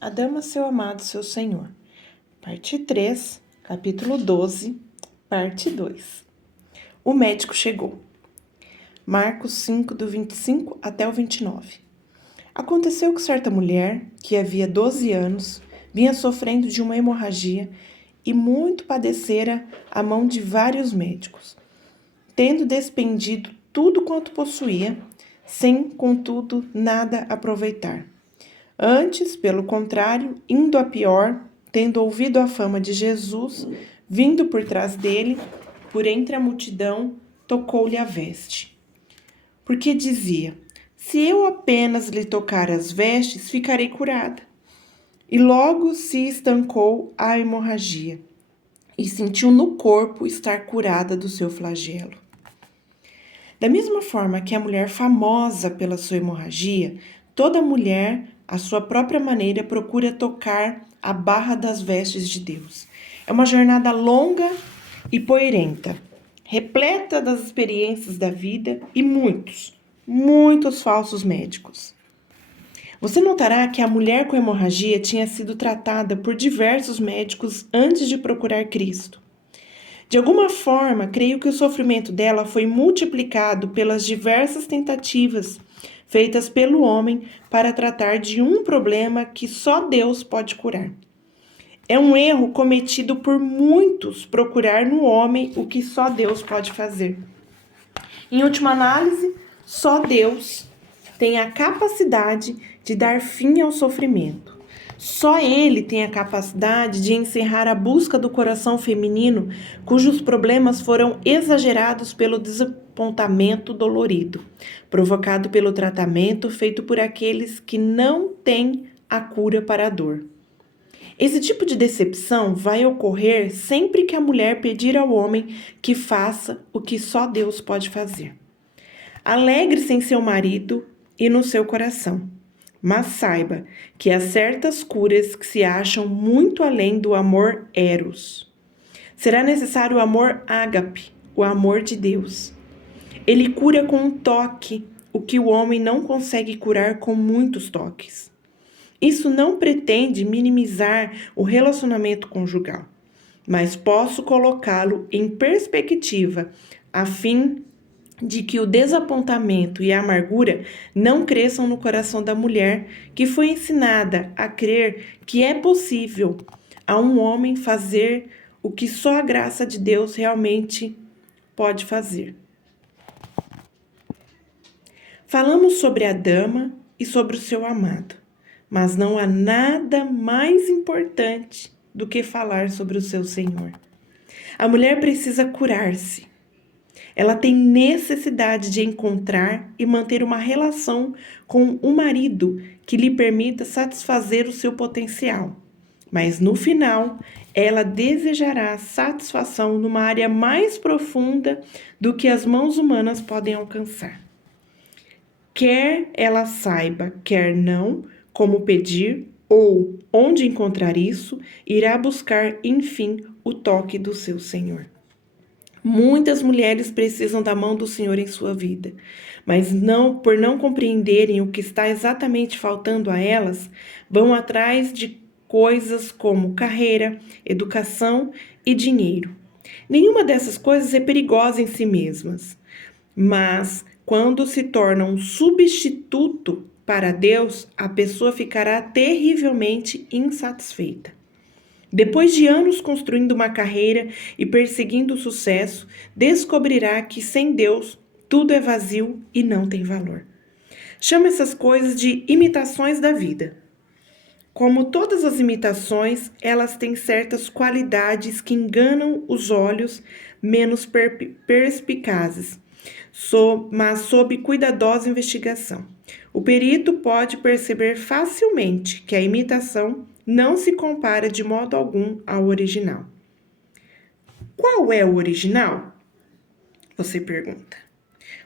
A Dama, seu amado, seu senhor. Parte 3, capítulo 12, parte 2. O médico chegou. Marcos 5, do 25 até o 29. Aconteceu que certa mulher, que havia 12 anos, vinha sofrendo de uma hemorragia e muito padecera à mão de vários médicos, tendo despendido tudo quanto possuía, sem, contudo, nada aproveitar. Antes, pelo contrário, indo a pior, tendo ouvido a fama de Jesus, vindo por trás dele, por entre a multidão, tocou-lhe a veste. Porque dizia: se eu apenas lhe tocar as vestes, ficarei curada. E logo se estancou a hemorragia, e sentiu no corpo estar curada do seu flagelo. Da mesma forma que a mulher famosa pela sua hemorragia, toda mulher, à sua própria maneira, procura tocar a barra das vestes de Deus. É uma jornada longa e poerenta, repleta das experiências da vida e muitos falsos médicos. Você notará que a mulher com hemorragia tinha sido tratada por diversos médicos antes de procurar Cristo. De alguma forma, creio que o sofrimento dela foi multiplicado pelas diversas tentativas feitas pelo homem para tratar de um problema que só Deus pode curar. É um erro cometido por muitos procurar no homem o que só Deus pode fazer. Em última análise, só Deus tem a capacidade de dar fim ao sofrimento. Só Ele tem a capacidade de encerrar a busca do coração feminino, cujos problemas foram exagerados pelo desapontamento dolorido, provocado pelo tratamento feito por aqueles que não têm a cura para a dor. Esse tipo de decepção vai ocorrer sempre que a mulher pedir ao homem que faça o que só Deus pode fazer. Alegre-se em seu marido e no seu coração. Mas saiba que há certas curas que se acham muito além do amor eros. Será necessário o amor ágape, o amor de Deus. Ele cura com um toque o que o homem não consegue curar com muitos toques. Isso não pretende minimizar o relacionamento conjugal, mas posso colocá-lo em perspectiva, a fim de que o desapontamento e a amargura não cresçam no coração da mulher que foi ensinada a crer que é possível a um homem fazer o que só a graça de Deus realmente pode fazer. Falamos sobre a dama e sobre o seu amado, mas não há nada mais importante do que falar sobre o seu Senhor. A mulher precisa curar-se. Ela tem necessidade de encontrar e manter uma relação com um marido que lhe permita satisfazer o seu potencial. Mas no final, ela desejará satisfação numa área mais profunda do que as mãos humanas podem alcançar. Quer ela saiba, quer não, como pedir ou onde encontrar isso, irá buscar, enfim, o toque do seu Senhor. Muitas mulheres precisam da mão do Senhor em sua vida, mas por não compreenderem o que está exatamente faltando a elas, vão atrás de coisas como carreira, educação e dinheiro. Nenhuma dessas coisas é perigosa em si mesmas, mas quando se torna um substituto para Deus, a pessoa ficará terrivelmente insatisfeita. Depois de anos construindo uma carreira e perseguindo o sucesso, descobrirá que sem Deus tudo é vazio e não tem valor. Chama essas coisas de imitações da vida. Como todas as imitações, elas têm certas qualidades que enganam os olhos menos perspicazes, mas sob cuidadosa investigação. O perito pode perceber facilmente que a imitação não se compara de modo algum ao original. Qual é o original? Você pergunta.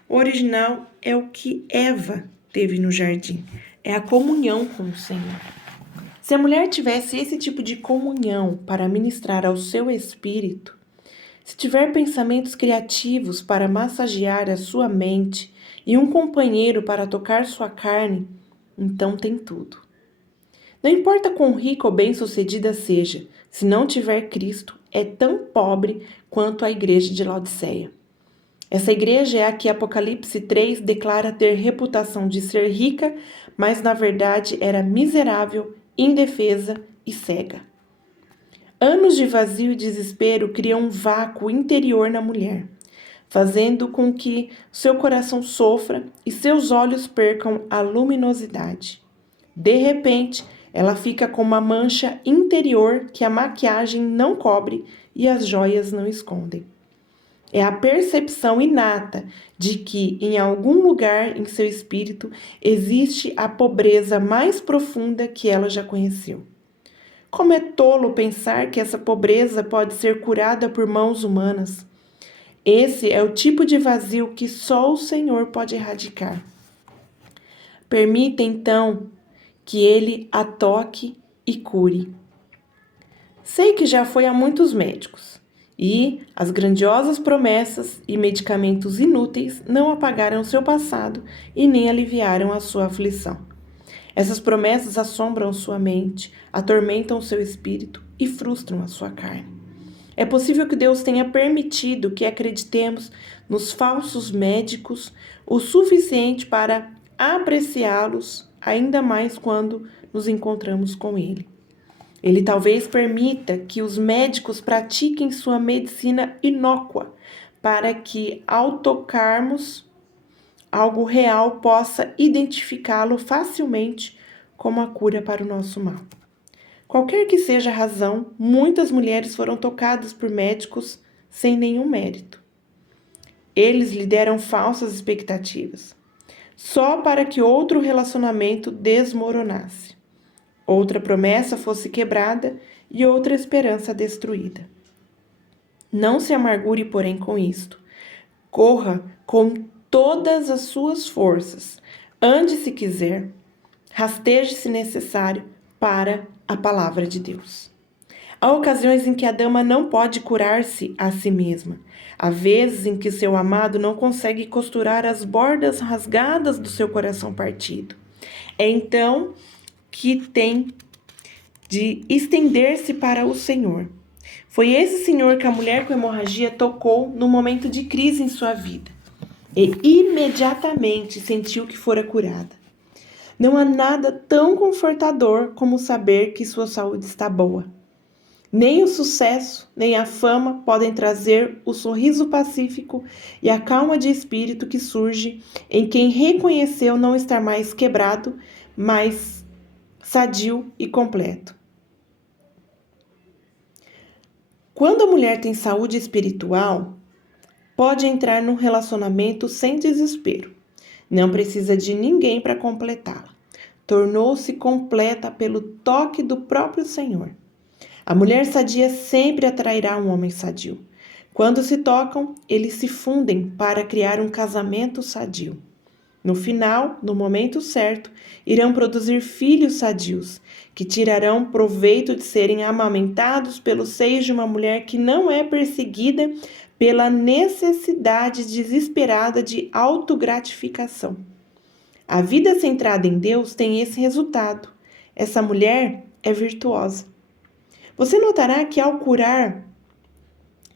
O original é o que Eva teve no jardim. É a comunhão com o Senhor. Se a mulher tivesse esse tipo de comunhão para ministrar ao seu espírito, se tiver pensamentos criativos para massagear a sua mente e um companheiro para tocar sua carne, então tem tudo. Não importa quão rica ou bem-sucedida seja, se não tiver Cristo, é tão pobre quanto a igreja de Laodiceia. Essa igreja é a que Apocalipse 3 declara ter reputação de ser rica, mas na verdade era miserável, indefesa e cega. Anos de vazio e desespero criam um vácuo interior na mulher, fazendo com que seu coração sofra e seus olhos percam a luminosidade. De repente, ela fica com uma mancha interior que a maquiagem não cobre e as joias não escondem. É a percepção inata de que, em algum lugar em seu espírito, existe a pobreza mais profunda que ela já conheceu. Como é tolo pensar que essa pobreza pode ser curada por mãos humanas. Esse é o tipo de vazio que só o Senhor pode erradicar. Permita, então, que Ele a toque e cure. Sei que já foi a muitos médicos. E as grandiosas promessas e medicamentos inúteis não apagaram seu passado e nem aliviaram a sua aflição. Essas promessas assombram sua mente, atormentam seu espírito e frustram a sua carne. É possível que Deus tenha permitido que acreditemos nos falsos médicos o suficiente para apreciá-los ainda mais quando nos encontramos com Ele. Ele talvez permita que os médicos pratiquem sua medicina inócua, para que, ao tocarmos algo real, possa identificá-lo facilmente como a cura para o nosso mal. Qualquer que seja a razão, muitas mulheres foram tocadas por médicos sem nenhum mérito. Eles lhe deram falsas expectativas, só para que outro relacionamento desmoronasse, outra promessa fosse quebrada e outra esperança destruída. Não se amargure, porém, com isto. Corra com todas as suas forças, ande se quiser, rasteje se necessário para a palavra de Deus. Há ocasiões em que a dama não pode curar-se a si mesma. Há vezes em que seu amado não consegue costurar as bordas rasgadas do seu coração partido. É então que tem de estender-se para o Senhor. Foi esse Senhor que a mulher com hemorragia tocou no momento de crise em sua vida. E imediatamente sentiu que fora curada. Não há nada tão confortador como saber que sua saúde está boa. Nem o sucesso, nem a fama podem trazer o sorriso pacífico e a calma de espírito que surge em quem reconheceu não estar mais quebrado, mas sadio e completo. Quando a mulher tem saúde espiritual, pode entrar num relacionamento sem desespero. Não precisa de ninguém para completá-la. Tornou-se completa pelo toque do próprio Senhor. A mulher sadia sempre atrairá um homem sadio. Quando se tocam, eles se fundem para criar um casamento sadio. No final, no momento certo, irão produzir filhos sadios, que tirarão proveito de serem amamentados pelos seios de uma mulher que não é perseguida pela necessidade desesperada de autogratificação. A vida centrada em Deus tem esse resultado. Essa mulher é virtuosa. Você notará que ao curar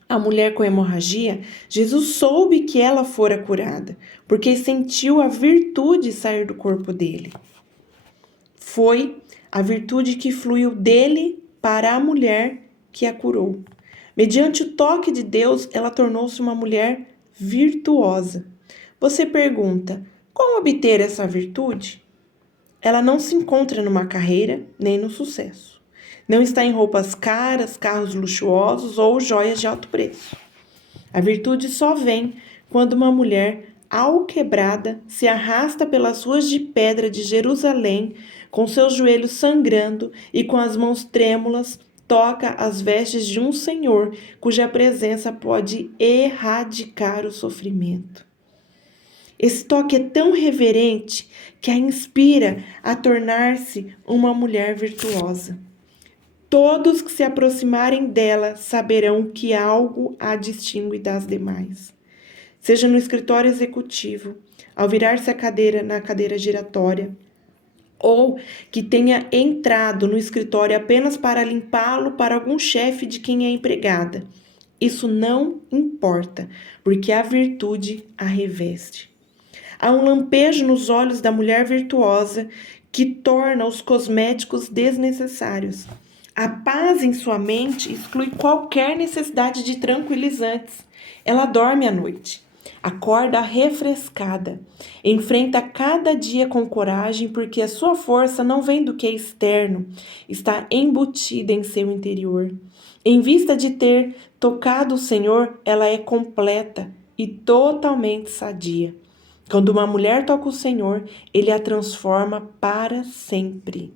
a mulher com hemorragia, Jesus soube que ela fora curada, porque sentiu a virtude sair do corpo dele. Foi a virtude que fluiu dele para a mulher que a curou. Mediante o toque de Deus, ela tornou-se uma mulher virtuosa. Você pergunta, como obter essa virtude? Ela não se encontra numa carreira nem no sucesso. Não está em roupas caras, carros luxuosos ou joias de alto preço. A virtude só vem quando uma mulher, alquebrada, se arrasta pelas ruas de pedra de Jerusalém, com seus joelhos sangrando e com as mãos trêmulas, toca as vestes de um Senhor, cuja presença pode erradicar o sofrimento. Esse toque é tão reverente que a inspira a tornar-se uma mulher virtuosa. Todos que se aproximarem dela saberão que algo a distingue das demais. Seja no escritório executivo, ao virar-se a cadeira na cadeira giratória, ou que tenha entrado no escritório apenas para limpá-lo para algum chefe de quem é empregada. Isso não importa, porque a virtude a reveste. Há um lampejo nos olhos da mulher virtuosa que torna os cosméticos desnecessários. A paz em sua mente exclui qualquer necessidade de tranquilizantes. Ela dorme à noite, acorda refrescada, enfrenta cada dia com coragem porque a sua força não vem do que é externo, está embutida em seu interior. Em vista de ter tocado o Senhor, ela é completa e totalmente sadia. Quando uma mulher toca o Senhor, Ele a transforma para sempre.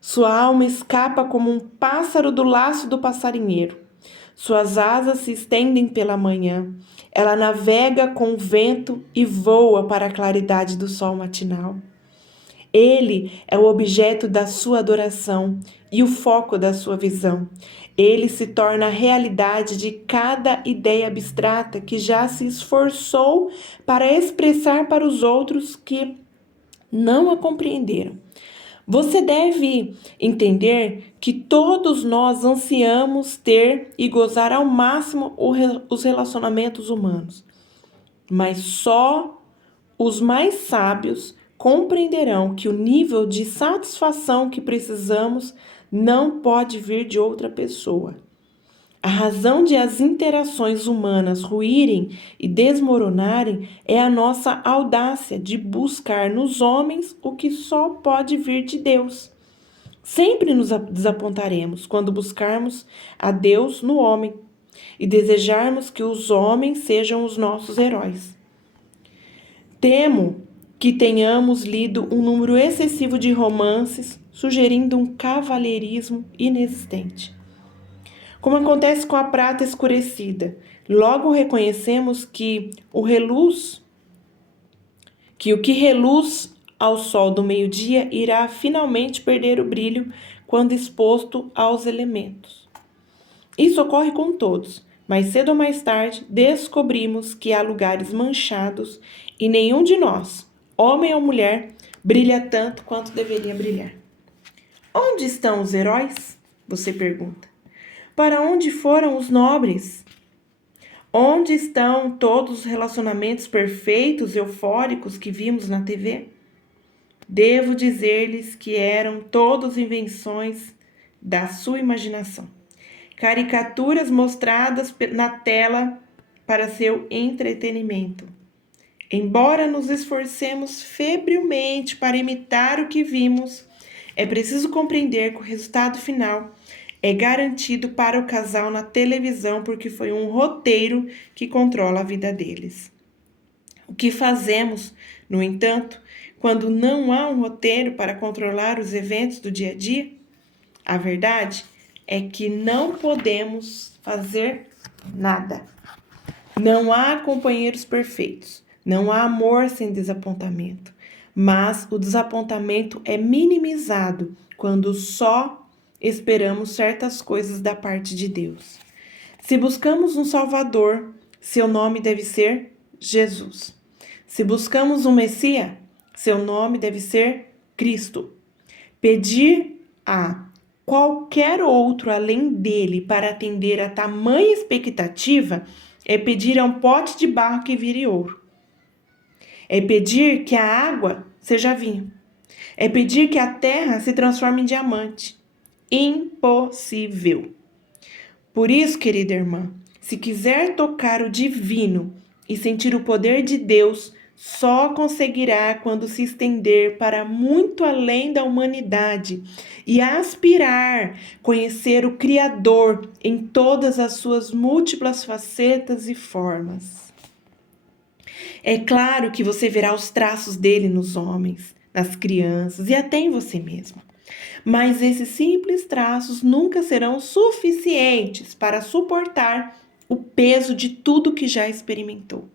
Sua alma escapa como um pássaro do laço do passarinheiro. Suas asas se estendem pela manhã. Ela navega com o vento e voa para a claridade do sol matinal. Ele é o objeto da sua adoração e o foco da sua visão. Ele se torna a realidade de cada ideia abstrata que já se esforçou para expressar para os outros que não a compreenderam. Você deve entender que todos nós ansiamos ter e gozar ao máximo os relacionamentos humanos, mas só os mais sábios compreenderão que o nível de satisfação que precisamos não pode vir de outra pessoa. A razão de as interações humanas ruírem e desmoronarem é a nossa audácia de buscar nos homens o que só pode vir de Deus. Sempre nos desapontaremos quando buscarmos a Deus no homem e desejarmos que os homens sejam os nossos heróis. Temo que tenhamos lido um número excessivo de romances sugerindo um cavalheirismo inexistente. Como acontece com a prata escurecida, logo reconhecemos que o que reluz ao sol do meio-dia irá finalmente perder o brilho quando exposto aos elementos. Isso ocorre com todos, mas cedo ou mais tarde descobrimos que há lugares manchados e nenhum de nós, homem ou mulher, brilha tanto quanto deveria brilhar. Onde estão os heróis? Você pergunta. Para onde foram os nobres? Onde estão todos os relacionamentos perfeitos e eufóricos que vimos na TV? Devo dizer-lhes que eram todas invenções da sua imaginação. Caricaturas mostradas na tela para seu entretenimento. Embora nos esforcemos febrilmente para imitar o que vimos, é preciso compreender que o resultado final é garantido para o casal na televisão porque foi um roteiro que controla a vida deles. O que fazemos, no entanto, quando não há um roteiro para controlar os eventos do dia a dia? A verdade é que não podemos fazer nada. Não há companheiros perfeitos, não há amor sem desapontamento, mas o desapontamento é minimizado quando só esperamos certas coisas da parte de Deus. Se buscamos um Salvador, seu nome deve ser Jesus. Se buscamos um Messias, seu nome deve ser Cristo. Pedir a qualquer outro além dele para atender a tamanha expectativa é pedir a um pote de barro que vire ouro. É pedir que a água seja vinho. É pedir que a terra se transforme em diamante. Impossível. Por isso, querida irmã, se quiser tocar o divino e sentir o poder de Deus, só conseguirá quando se estender para muito além da humanidade e aspirar conhecer o Criador em todas as suas múltiplas facetas e formas. É claro que você verá os traços dele nos homens, nas crianças e até em você mesma. Mas esses simples traços nunca serão suficientes para suportar o peso de tudo que já experimentou.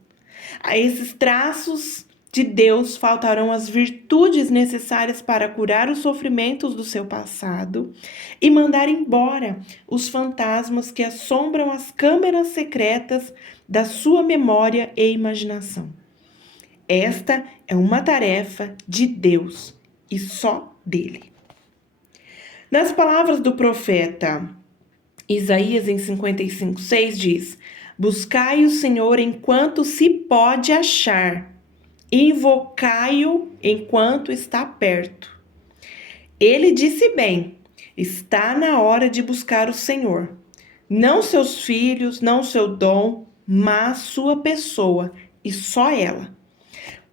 A esses traços de Deus faltarão as virtudes necessárias para curar os sofrimentos do seu passado e mandar embora os fantasmas que assombram as câmeras secretas da sua memória e imaginação. Esta é uma tarefa de Deus e só dele. Nas palavras do profeta Isaías em 55:6 diz: buscai o Senhor enquanto se pode achar, invocai-o enquanto está perto. Ele disse bem: está na hora de buscar o Senhor. Não seus filhos, não seu dom, mas sua pessoa, e só ela.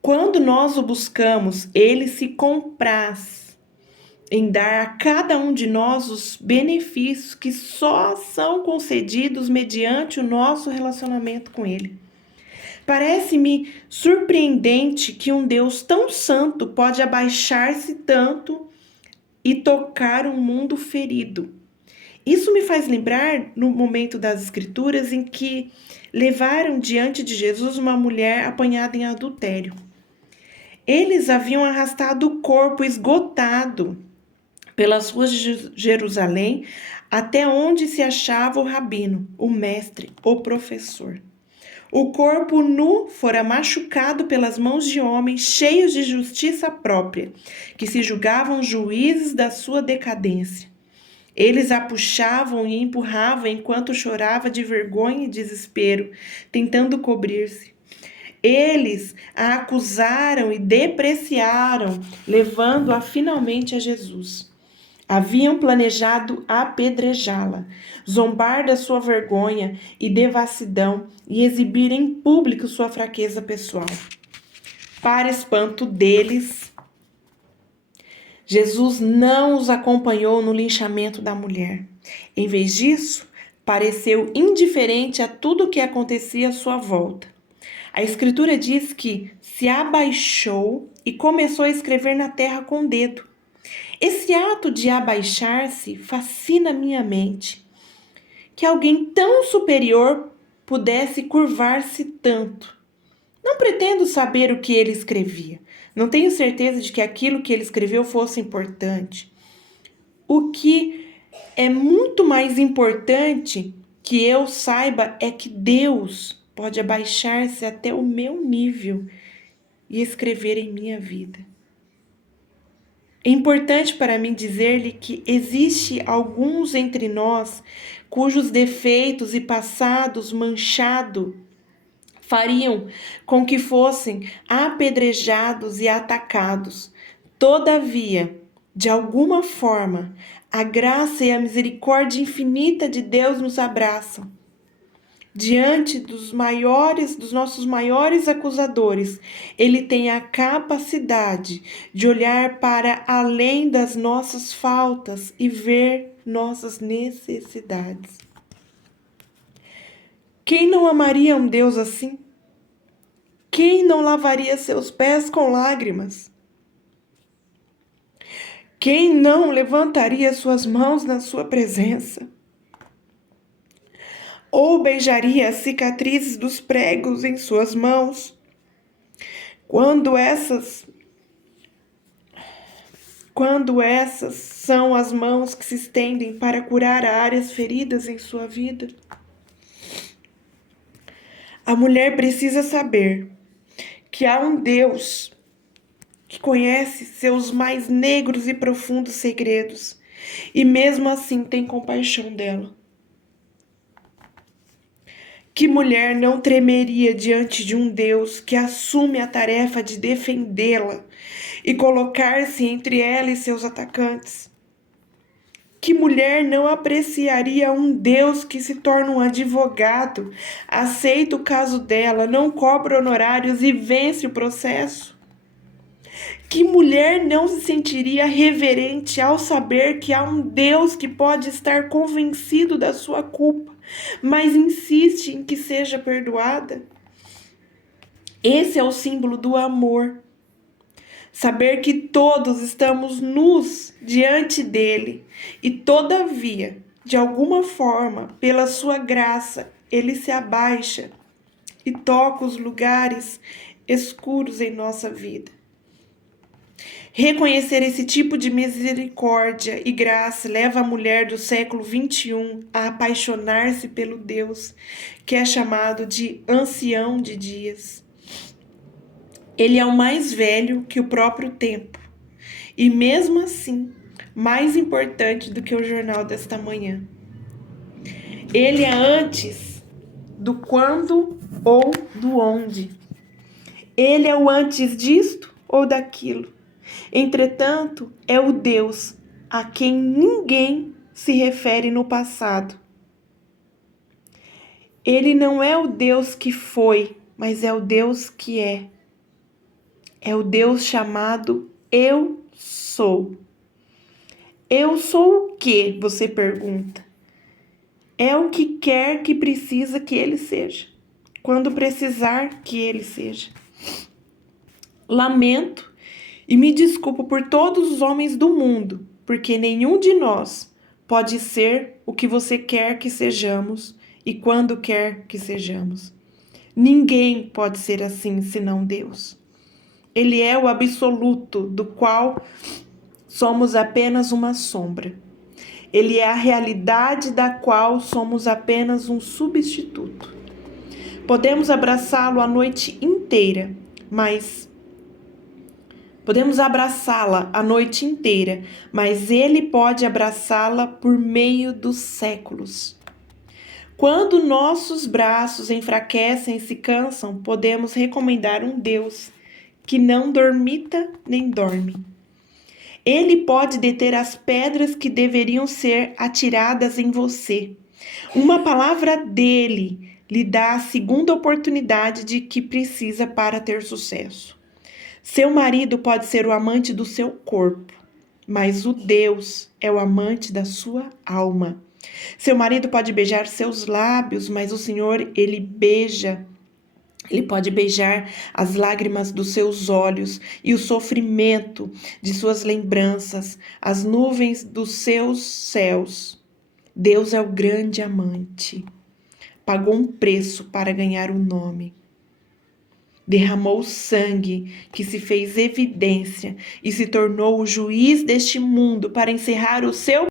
Quando nós o buscamos, ele se compraz em dar a cada um de nós os benefícios que só são concedidos mediante o nosso relacionamento com ele. Parece-me surpreendente que um Deus tão santo pode abaixar-se tanto e tocar um mundo ferido. Isso me faz lembrar no momento das Escrituras em que levaram diante de Jesus uma mulher apanhada em adultério. Eles haviam arrastado o corpo esgotado pelas ruas de Jerusalém até onde se achava o rabino, o mestre, o professor. O corpo nu fora machucado pelas mãos de homens cheios de justiça própria, que se julgavam juízes da sua decadência. Eles a puxavam e empurravam enquanto chorava de vergonha e desespero, tentando cobrir-se. Eles a acusaram e depreciaram, levando-a finalmente a Jesus. Haviam planejado apedrejá-la, zombar da sua vergonha e devassidão e exibir em público sua fraqueza pessoal. Para espanto deles, Jesus não os acompanhou no linchamento da mulher. Em vez disso, pareceu indiferente a tudo o que acontecia à sua volta. A Escritura diz que se abaixou e começou a escrever na terra com o dedo. Esse ato de abaixar-se fascina minha mente. Que alguém tão superior pudesse curvar-se tanto. Não pretendo saber o que ele escrevia. Não tenho certeza de que aquilo que ele escreveu fosse importante. O que é muito mais importante que eu saiba é que Deus pode abaixar-se até o meu nível e escrever em minha vida. É importante para mim dizer-lhe que existe alguns entre nós cujos defeitos e passados manchados fariam com que fossem apedrejados e atacados. Todavia, de alguma forma, a graça e a misericórdia infinita de Deus nos abraçam. Diante dos nossos maiores acusadores, ele tem a capacidade de olhar para além das nossas faltas e ver nossas necessidades. Quem não amaria um Deus assim? Quem não lavaria seus pés com lágrimas? Quem não levantaria suas mãos na sua presença? Ou beijaria as cicatrizes dos pregos em suas mãos, quando essas são as mãos que se estendem para curar áreas feridas em sua vida? A mulher precisa saber que há um Deus que conhece seus mais negros e profundos segredos e mesmo assim tem compaixão dela. Que mulher não tremeria diante de um Deus que assume a tarefa de defendê-la e colocar-se entre ela e seus atacantes? Que mulher não apreciaria um Deus que se torna um advogado, aceita o caso dela, não cobra honorários e vence o processo? Que mulher não se sentiria reverente ao saber que há um Deus que pode estar convencido da sua culpa, mas insiste em que seja perdoada? Esse é o símbolo do amor. Saber que todos estamos nus diante dele e, todavia, de alguma forma, pela sua graça, ele se abaixa e toca os lugares escuros em nossa vida. Reconhecer esse tipo de misericórdia e graça leva a mulher do século XXI a apaixonar-se pelo Deus que é chamado de ancião de dias. Ele é o mais velho que o próprio tempo E mesmo assim, mais importante do que o jornal desta manhã. Ele é antes do quando ou do onde. Ele é o antes disto ou daquilo. Entretanto, é o Deus a quem ninguém se refere no passado. Ele não é o Deus que foi, mas é o Deus que é. É o Deus chamado Eu Sou. Eu sou o quê? Você pergunta. É o que quer que precisa que ele seja, quando precisar que ele seja. Lamento e me desculpo por todos os homens do mundo, porque nenhum de nós pode ser o que você quer que sejamos e quando quer que sejamos. Ninguém pode ser assim senão Deus. Ele é o absoluto, do qual somos apenas uma sombra. Ele é a realidade da qual somos apenas um substituto. Podemos abraçá-lo a noite inteira, mas ele pode abraçá-la por meio dos séculos. Quando nossos braços enfraquecem e se cansam, podemos recomendar um Deus que não dormita nem dorme. Ele pode deter as pedras que deveriam ser atiradas em você. Uma palavra dele lhe dá a segunda oportunidade de que precisa para ter sucesso. Seu marido pode ser o amante do seu corpo, mas o Deus é o amante da sua alma. Seu marido pode beijar seus lábios, mas o Senhor, ele pode beijar as lágrimas dos seus olhos e o sofrimento de suas lembranças, as nuvens dos seus céus. Deus é o grande amante. Pagou um preço para ganhar um nome. Derramou sangue que se fez evidência e se tornou o juiz deste mundo para encerrar o seu